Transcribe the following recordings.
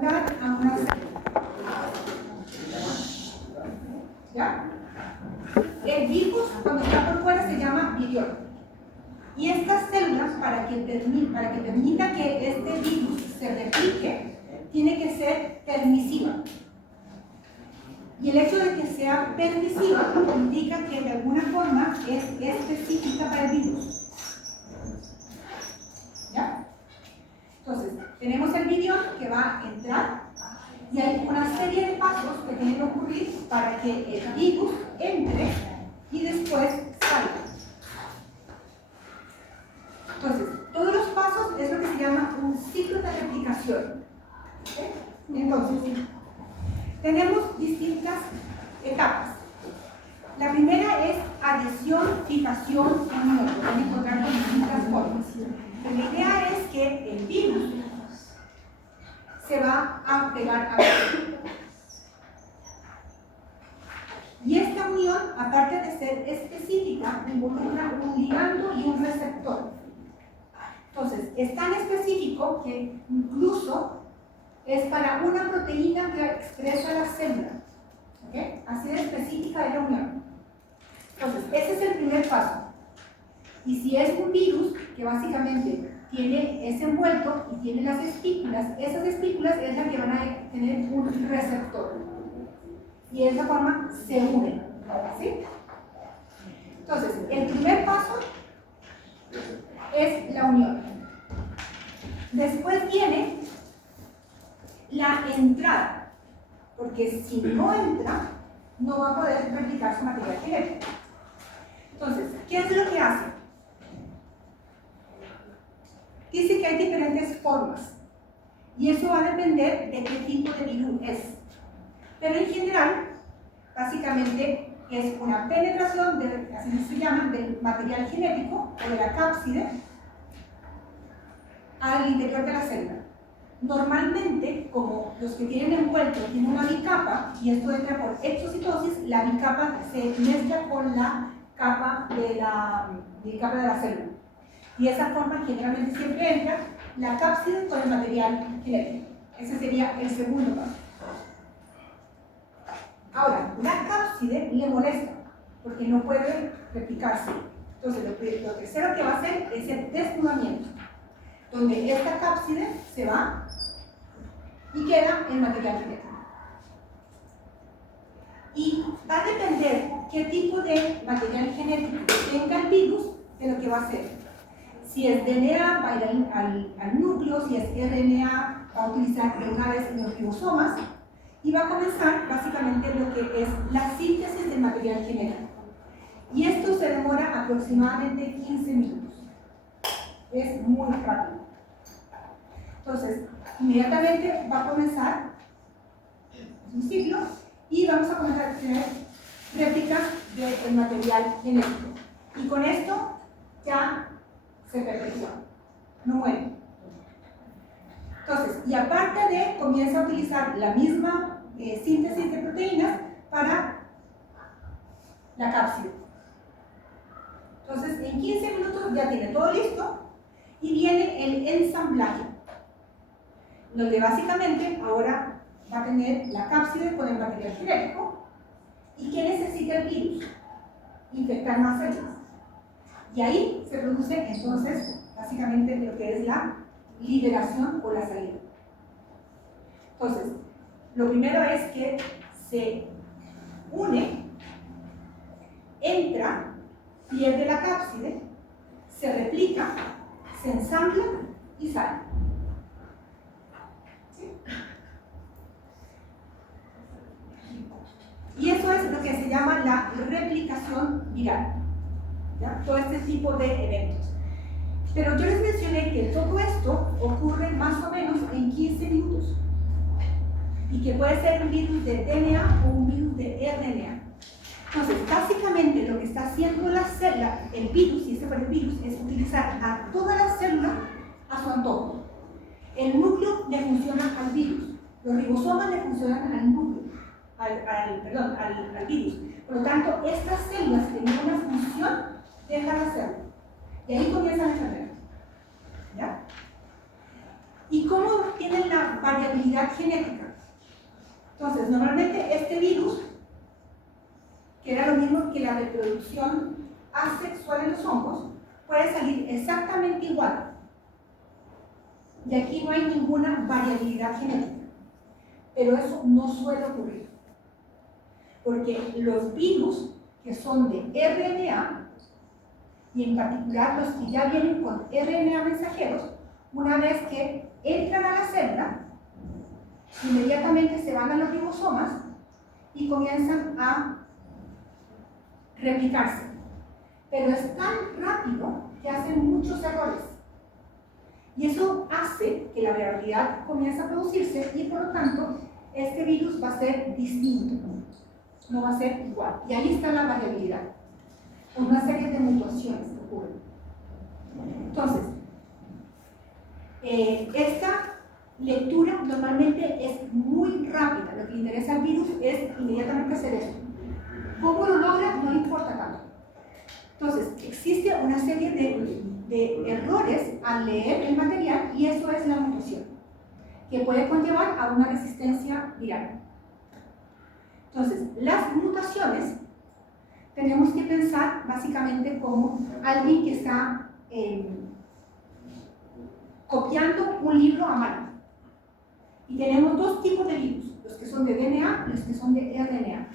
entrar a una célula. ¿Ya? El virus, cuando está por fuera, se llama virión. Y estas células, para que permita que este virus se replique, tiene que ser permisiva. Y el hecho de que sea permisiva indica que de alguna forma es específica para el virus. ¿Ya? Entonces, tenemos el virión que va a entrar y hay una serie de pasos que tienen que ocurrir para que el virus entre y después salga. Entonces, todos los pasos es lo que se llama un ciclo de replicación. ¿Okay? Entonces, tenemos distintas etapas. La primera es adhesión, fijación, unión. Lo van a encontrar con distintas formas. Pero la idea es que el virus se va a pegar a la célula. Y esta unión, aparte de ser específica, involucra un ligando y un receptor. Entonces, es tan específico que incluso es para una proteína que expresa la célula. ¿Okay? Así de específica es la unión. Entonces, ese es el primer paso. Y si es un virus que básicamente es envuelto y tiene las espículas, esas espículas es la que van a tener un receptor. Y de esa forma se unen. ¿Sí? Entonces, el primer paso es la unión. Después viene la entrada, porque si no entra, no va a poder replicar su material genético. Entonces, ¿qué es lo que hace? Dice que hay diferentes formas, y eso va a depender de qué tipo de virus es. Pero en general, básicamente es una penetración, así se llama, del material genético o de la cápside al interior de la célula. Normalmente, como los que tienen envuelto tienen una bicapa, y esto entra por exocitosis, la bicapa se mezcla con la capa de la célula. Y de esa forma generalmente siempre entra la cápside con el material genético. Ese sería el segundo paso. Ahora, la cápside le molesta porque no puede replicarse. Entonces, lo tercero que va a hacer es el desnudamiento, donde esta cápside se va y queda el material genético. Y va a depender qué tipo de material genético tenga el virus de lo que va a hacer. Si es DNA, va a ir al núcleo; si es RNA, va a utilizar de una vez los ribosomas, y va a comenzar básicamente lo que es la síntesis del material genético. Y esto se demora aproximadamente 15 minutos. Es muy rápido. Entonces, inmediatamente va a comenzar un ciclo y vamos a comenzar a tener réplicas del material genético. Y con esto ya se perpetúa, no muere. Entonces, y aparte de, comienza a utilizar la misma síntesis de proteínas para la cápside. Entonces, en 15 minutos ya tiene todo listo y viene el ensamblaje, donde básicamente ahora va a tener la cápside con el material genético. ¿Y qué necesita el virus? Infectar más células. Y ahí se produce entonces básicamente lo que es la liberación o la salida. Entonces, lo primero es que se une, entra, pierde la cápside, se replica, se ensambla y sale. ¿Sí? Y eso es lo que se llama la replicación viral. ¿Ya? Todo este tipo de eventos. Pero yo les mencioné que todo esto ocurre más o menos en 15 minutos y que puede ser un virus de DNA o un virus de RNA. Entonces, básicamente lo que está haciendo la célula, el virus, si ese fuera el virus, es utilizar a toda la célula a su antojo. El núcleo le funciona al virus, los ribosomas le funcionan al núcleo, al virus. Por lo tanto, estas células que tienen una función dejan de hacerlo. Y ahí comienza la enfermedad. ¿Ya? ¿Y cómo tienen la variabilidad genética? Entonces, normalmente este virus, que era lo mismo que la reproducción asexual en los hongos, puede salir exactamente igual. Y aquí no hay ninguna variabilidad genética. Pero eso no suele ocurrir. Porque los virus que son de RNA, y en particular los que ya vienen con RNA mensajeros, una vez que entran a la célula, inmediatamente se van a los ribosomas y comienzan a replicarse. Pero es tan rápido que hacen muchos errores. Y eso hace que la variabilidad comience a producirse y por lo tanto este virus va a ser distinto, no va a ser igual. Y ahí está la variabilidad, una serie de mutaciones que ocurren. Entonces, esta lectura normalmente es muy rápida. Lo que le interesa al virus es inmediatamente hacer eso. ¿Cómo lo logra? No importa tanto. Entonces, existe una serie de errores al leer el material y eso es la mutación, que puede conllevar a una resistencia viral. Entonces, las mutaciones tenemos que pensar básicamente como alguien que está copiando un libro a mano. Y tenemos dos tipos de virus, los que son de DNA y los que son de RNA.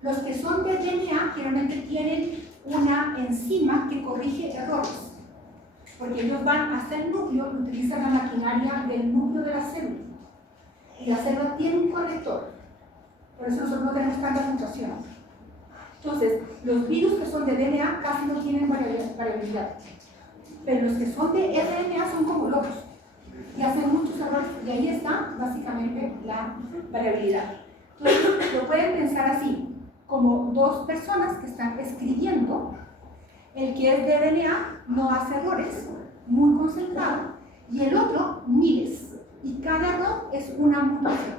Los que son de DNA generalmente tienen una enzima que corrige errores, porque ellos van hasta el núcleo y utilizan la maquinaria del núcleo de la célula. Y la célula tiene un corrector, por eso nosotros no tenemos tantas mutaciones. Entonces, los virus que son de DNA casi no tienen variabilidad, pero los que son de RNA son como locos y hacen muchos errores, y ahí está básicamente la variabilidad. Entonces, lo pueden pensar así, como dos personas que están escribiendo. El que es de RNA no hace errores, muy concentrado, y el otro miles, y cada error es una mutación.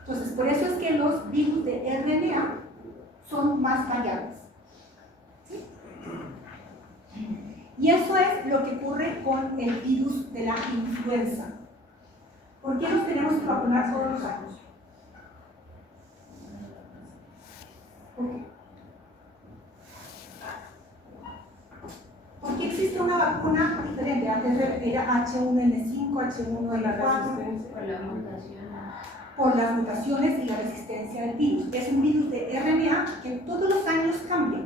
Entonces, por eso es que los virus de RNA son más variables. ¿Sí? Y eso es lo que ocurre con el virus de la influenza. ¿Por qué nos tenemos que vacunar todos los años? ¿Por qué? ¿Por qué existe una vacuna diferente? Antes era H1N5, H1N4. Por la mutación. Por las mutaciones y la resistencia del virus. Es un virus de RNA que todos los años cambia.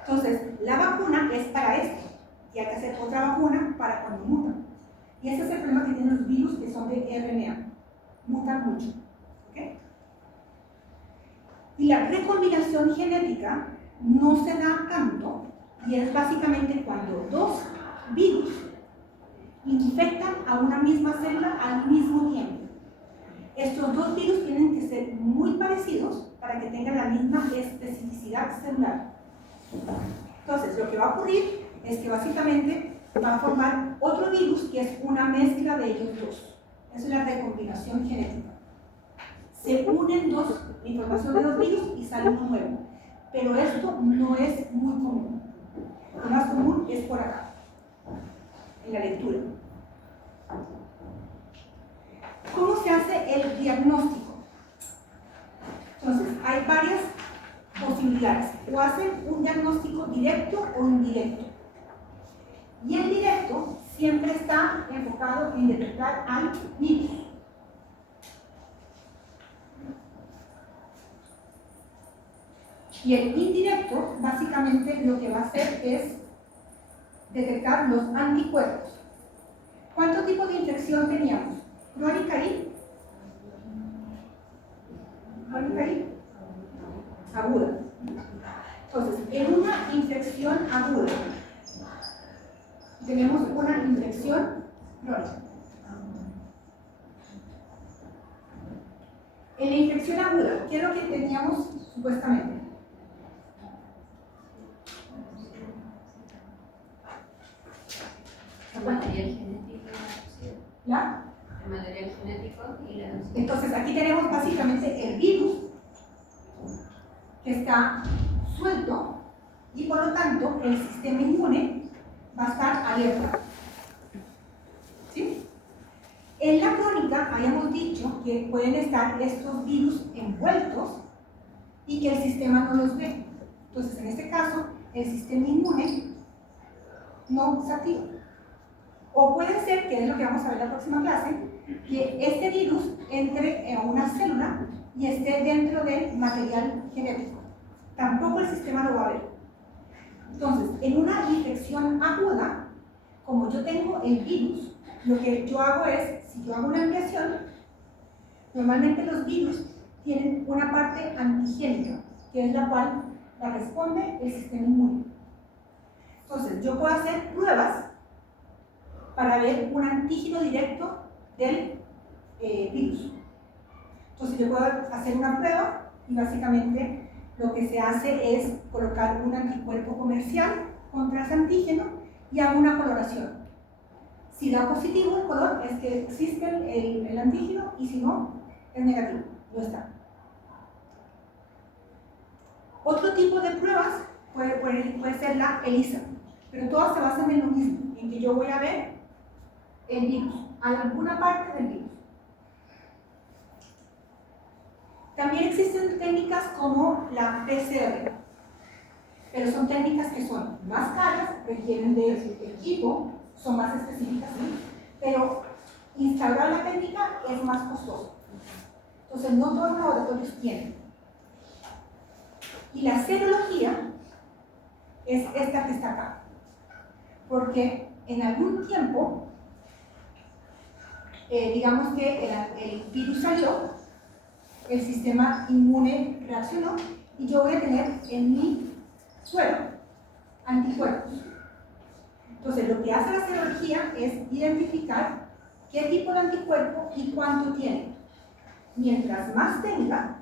Entonces, la vacuna es para esto. Y hay que hacer otra vacuna para cuando mutan. Y ese es el problema que tienen los virus que son de RNA. Mutan mucho. ¿Okay? Y la recombinación genética no se da tanto, y es básicamente cuando dos virus infectan a una misma célula al mismo tiempo. Estos dos virus tienen que ser muy parecidos para que tengan la misma especificidad celular. Entonces, lo que va a ocurrir es que básicamente va a formar otro virus que es una mezcla de ellos dos. Eso es la recombinación genética. Se unen dos, la información de dos virus y sale uno nuevo. Pero esto no es muy común. Lo más común es por acá, en la lectura. ¿Cómo se hace el diagnóstico? Entonces, hay varias posibilidades. O hacen un diagnóstico directo o indirecto. Y el directo siempre está enfocado en detectar al virus. Y el indirecto, básicamente, lo que va a hacer es detectar los anticuerpos. ¿Cuántos tipos de infección teníamos? ¿Crónica y? ¿Crónica y? Aguda. Entonces, en una infección aguda, tenemos una infección crónica. En la infección aguda, ¿qué es lo que teníamos supuestamente? El material genético ¿Ya? el material genético y la... Entonces, aquí tenemos básicamente el virus que está suelto y por lo tanto el sistema inmune va a estar alerta. ¿Sí? En la crónica habíamos dicho que pueden estar estos virus envueltos y que el sistema no los ve. Entonces, en este caso, el sistema inmune no se activa. O puede ser, que es lo que vamos a ver en la próxima clase, que este virus entre en una célula y esté dentro del material genético. Tampoco el sistema lo va a ver. Entonces, en una infección aguda, como yo tengo el virus, lo que yo hago es, si yo hago una ampliación, normalmente los virus tienen una parte antigénica, que es la cual la responde el sistema inmune. Entonces, yo puedo hacer pruebas para ver un antígeno directo del virus. Entonces, yo puedo hacer una prueba y básicamente lo que se hace es colocar un anticuerpo comercial contra ese antígeno y hago una coloración. Si da positivo el color es que existe el antígeno y si no, es negativo, no está. Otro tipo de pruebas puede ser la ELISA, pero todas se basan en lo mismo, en que yo voy a ver el virus, alguna parte del virus. También existen técnicas como la PCR, pero son técnicas que son más caras, requieren de equipo, son más específicas, ¿sí? Pero instaurar la técnica es más costoso. Entonces, no todos los laboratorios tienen. Y la serología es esta que está acá, porque en algún tiempo, digamos que el virus salió, el sistema inmune reaccionó y yo voy a tener en mi suelo anticuerpos. Entonces, lo que hace la serología es identificar qué tipo de anticuerpo y cuánto tiene. Mientras más tenga,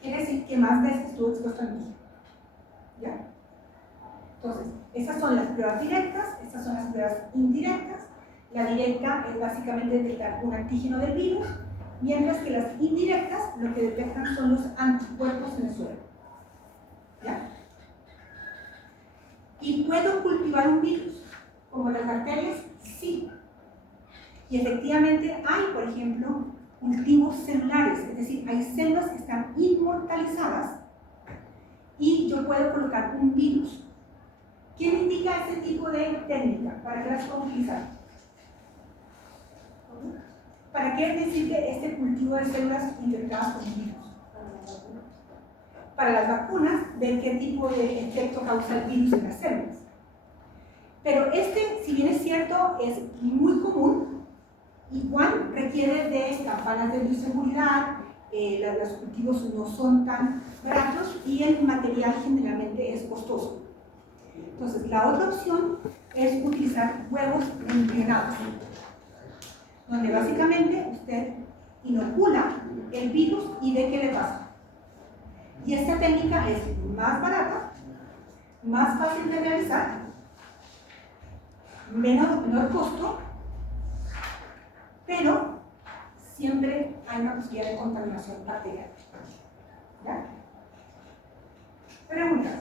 quiere decir que más veces estuvo expuesto al antígeno. ¿Ya? Entonces, estas son las pruebas directas, estas son las pruebas indirectas. La directa es básicamente detectar un antígeno del virus, mientras que las indirectas lo que detectan son los anticuerpos en el suelo. ¿Ya? ¿Y puedo cultivar un virus como las bacterias? Sí. Y efectivamente hay, por ejemplo, cultivos celulares, es decir, hay células que están inmortalizadas y yo puedo colocar un virus. ¿Quién indica ese tipo de técnica? ¿Para qué las puedo utilizar? ¿Para qué decirle este cultivo de células infectadas con virus? Para las vacunas, ver qué tipo de efecto causa el virus en las células. Pero si bien es cierto, es muy común, igual requiere de campanas de bioseguridad, los cultivos no son tan baratos y el material generalmente es costoso. Entonces, la otra opción es utilizar huevos embrionados, donde básicamente usted inocula el virus y ve qué le pasa. Y esta técnica es más barata, más fácil de realizar, menor costo, pero siempre hay una posibilidad de contaminación bacteriana. ¿Ya? Preguntas.